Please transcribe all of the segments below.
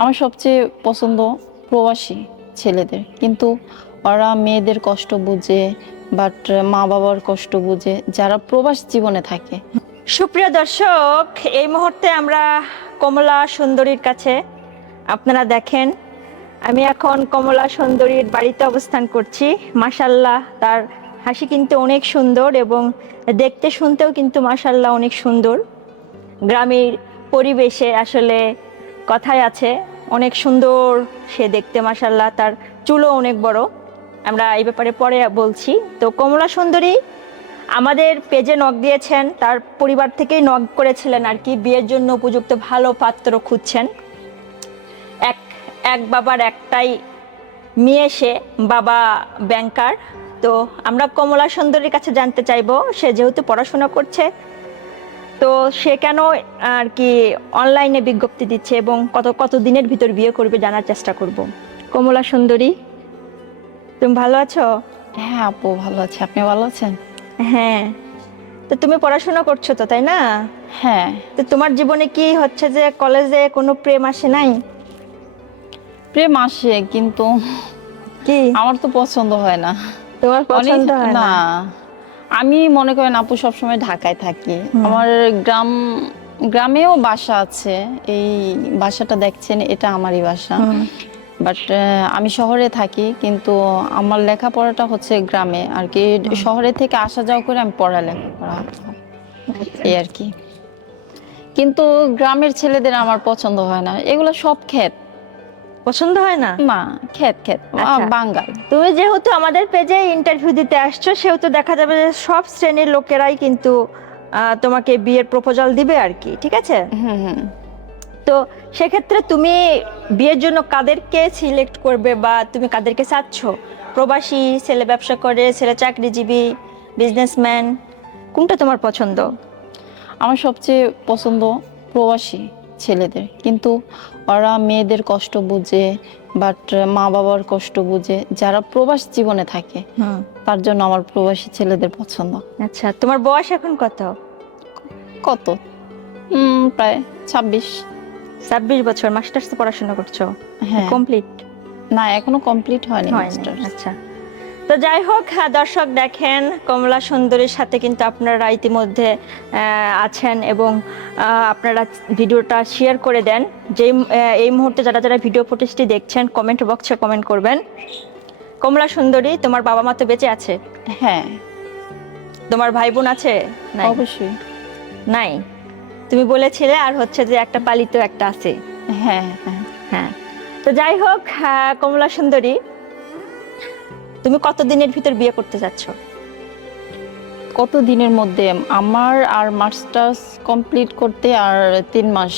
আমার সবচেয়ে পছন্দ প্রবাসী ছেলেদের, কিন্তু ওরা মেয়েদের কষ্ট বুঝে, বাট মা বাবার কষ্ট বুঝে যারা প্রবাস জীবনে থাকে। সুপ্রিয় দর্শক, এই মুহূর্তে আমরা কমলা সুন্দরীর কাছে। আপনারা দেখেন, আমি এখন কমলা সুন্দরীর বাড়িতে অবস্থান করছি। মাশাল্লাহ, তার হাসি কিন্তু অনেক সুন্দর এবং দেখতে শুনতেও কিন্তু মাশাল্লাহ অনেক সুন্দর। গ্রামের পরিবেশে আসলে কথাই আছে, অনেক সুন্দর সে দেখতে। মাশাল্লাহ, তার চুলও অনেক বড়। আমরা এই ব্যাপারে পরে বলছি। তো কমলা সুন্দরী আমাদের পেজে নক দিয়েছেন, তার পরিবার থেকেই নক করেছিলেন আর কি, বিয়ের জন্য উপযুক্ত ভালো পাত্র খুঁজছেন। এক এক বাবার একটাই মেয়ে, সে বাবা ব্যাংকার। তো আমরা কমলা সুন্দরীর কাছে জানতে চাইবো, সে যেহেতু পড়াশোনা করছে, তো সে কেন আর কি অনলাইনে বিজ্ঞপ্তি দিচ্ছে এবং কত দিনের ভিতর বিয়ে করবে জানার চেষ্টা করব। কমলা সুন্দরী, তুমি ভালো আছো? হ্যাঁ আপু, ভালো আছে। আপনি ভালো আছেন? হ্যাঁ। তো তুমি পড়াশোনা করছো তো, তাই না? হ্যাঁ। তো তোমার জীবনে কি হচ্ছে যে কলেজে কোনো প্রেম আসে নাই? প্রেম আসে, কিন্তু কি আমার তো পছন্দ হয় না। তোমার পছন্দ হয় না? না, আমি মনে করেন আপু সবসময় ঢাকায় থাকি। আমার গ্রামেও বাসা আছে। এই বাসাটা দেখছেন, এটা আমারই বাসা। বাট আমি শহরে থাকি, কিন্তু আমার লেখাপড়াটা হচ্ছে গ্রামে আর কি। শহরে থেকে আসা যাওয়া করে আমি পড়ালেখা করা এই আর কি। কিন্তু গ্রামের ছেলেদের আমার পছন্দ হয় না, এগুলো সব ক্ষেত। পছন্দ হয় না? না, ক্ষেত ক্ষেত আচ্ছা। বাঙাল। তুমি যেহেতু আমাদের পেজে ইন্টারভিউ দিতে আসছো, সেহেতু দেখা যাবে যে সব শ্রেণীর লোকেরাই কিন্তু তোমাকে বিয়ের প্রপোজাল দিবে আর কি, ঠিক আছে? হুম হুম। তো সেক্ষেত্রে তুমি বিয়ের জন্য কাদেরকে সিলেক্ট করবে বা তুমি কাদেরকে চাচ্ছ? প্রবাসী, ছেলে ব্যবসা করে, ছেলে চাকরিজীবী, বিজনেসম্যান, কোনটা তোমার পছন্দ? আমার সবচেয়ে পছন্দ প্রবাসী ছেলেদের, কিন্তু ওরা মেয়েদের কষ্ট বুঝে, বাট মা বাবার কষ্ট বুঝে যারা প্রবাস জীবনে থাকে, তার জন্য আমার প্রবাসী ছেলেদের পছন্দ। আচ্ছা, তোমার বয়স এখন কত? কত? প্রায় 26। 26 বছর। মাস্টার্স পড়াশোনা করছো? হ্যাঁ। কমপ্লিট? না, এখনো কমপ্লিট হয়নি হয়নি। মাস্টার্স। আচ্ছা। তো যাই হোক, দর্শক দেখেন, কমলা সুন্দরীর সাথে কিন্তু আপনারা ইতিমধ্যে আছেন এবং আপনারা ভিডিওটা শেয়ার করে দেন। যেই এই মুহূর্তে যারা যারা ভিডিও ফুটেজটি দেখছেন, কমেন্ট বক্সে কমেন্ট করবেন। কমলা সুন্দরী, তোমার বাবা মা তো বেঁচে আছে? হ্যাঁ। তোমার ভাই বোন আছে? নাই? অবশ্যই। নাই? তুমি বলেছিলে আর হচ্ছে যে একটা পালিত একটা আছে। হ্যাঁ হ্যাঁ হ্যাঁ। তো যাই হোক, কমলা সুন্দরী, তুমি কত দিনের ভিতর বিয়ে করতে যাচ্ছ? কত দিনের মধ্যে? আমার আর মাস্টার্স কমপ্লিট করতে আর 3 মাস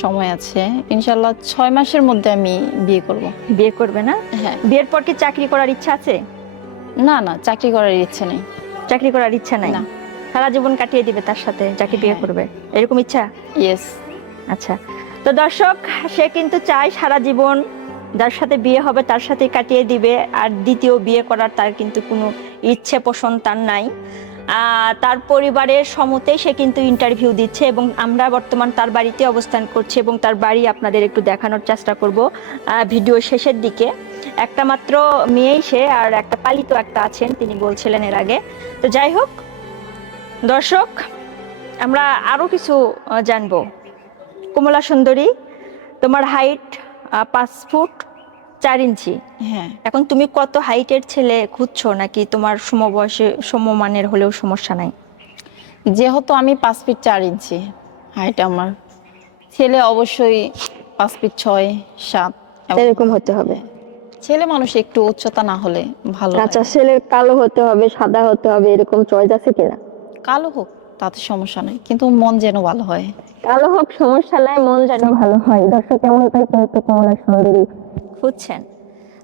সময় আছে। ইনশাল্লাহ 6 মাসের মধ্যে আমি বিয়ে করব। বিয়ে করবে না? হ্যাঁ। বিয়ের পর কি চাকরি করার ইচ্ছা আছে? না না, চাকরি করার ইচ্ছে নেই। চাকরি করার ইচ্ছা নাই? না। সারা জীবন কাটিয়ে দিবে তার সাথে, যাকে বিয়ে হ্যাঁ। করবে, এরকম ইচ্ছা? ইয়েস। আচ্ছা। তো দর্শক, সে কিন্তু চায় সারা জীবন যার সাথে বিয়ে হবে তার সাথেই কাটিয়ে দিবে, আর দ্বিতীয় বিয়ে করার তার কিন্তু কোনো ইচ্ছে পোষণ তার নাই। তার পরিবারের সম্মতেই সে কিন্তু ইন্টারভিউ দিচ্ছে এবং আমরা বর্তমান তার বাড়িতে অবস্থান করছি এবং তার বাড়ি আপনাদের একটু দেখানোর চেষ্টা করব ভিডিও শেষের দিকে। একটা মাত্র মেয়েই সে, আর একটা পালিত একটা আছেন, তিনি বলছিলেন এর আগে। তো যাই হোক দর্শক, আমরা আরো কিছু জানবো। কমলা সুন্দরী, তোমার হাইট 5 ফুট 4 ইঞ্চি। হ্যাঁ। এখন তুমি কত হাইটের ছেলে খুঁজছো, নাকি তোমার সমবয়সে সমমানের হলেও সমস্যা নাই? যেহেতু আমি 5 ফিট 4 ইঞ্চি হাইট, আমার ছেলে অবশ্যই 5 ফিট 6 7 এরকম হতে হবে। ছেলে মানুষ একটু উচ্চতা না হলে ভালো লাগে। আচ্ছা, ছেলের কালো হতে হবে, সাদা হতে হবে, এরকম চয়েস আছে কিনা? কালো হোক, তাতে সমস্যা নাই, কিন্তু মন যেন ভালো হয়। কালো হোক, সমস্যা নাই, মন যেন ভালো হয়। দর্শক কেমন তাই কিন্তু কমলা সুন্দরী খুঁজছেন।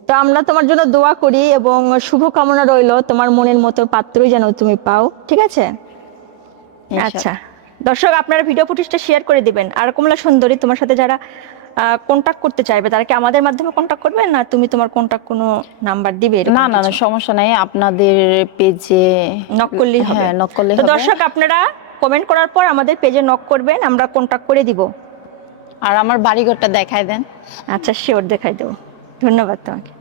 তো আমরা তোমার জন্য দোয়া করি এবং শুভকামনা রইলো, তোমার মনের মতো পাত্রই যেন তুমি পাও, ঠিক আছে? আচ্ছা দর্শক, আপনারা ভিডিও ফুটেজটা শেয়ার করে দিবেন। আর কমলা সুন্দরী, তোমার সাথে যারা কন্টাক্ট করতে চাইবে তারা কি আমাদের মাধ্যমে কন্টাক্ট করবে, না তুমি তোমার কন্টাক্ট কোনো নাম্বার দিবে? না না না, সমস্যা নাই, আপনাদের পেজে নক করলেই হবে। হ্যাঁ, নক করলেই তো হবে। দর্শক, আপনারা কমেন্ট করার পর আমাদের পেজে নক করবেন, আমরা কন্টাক্ট করে দিব। আর আমার বাড়িঘরটা দেখায় দেন। আচ্ছা, শিওর দেখাই দেবো। ধন্যবাদ তোমাকে।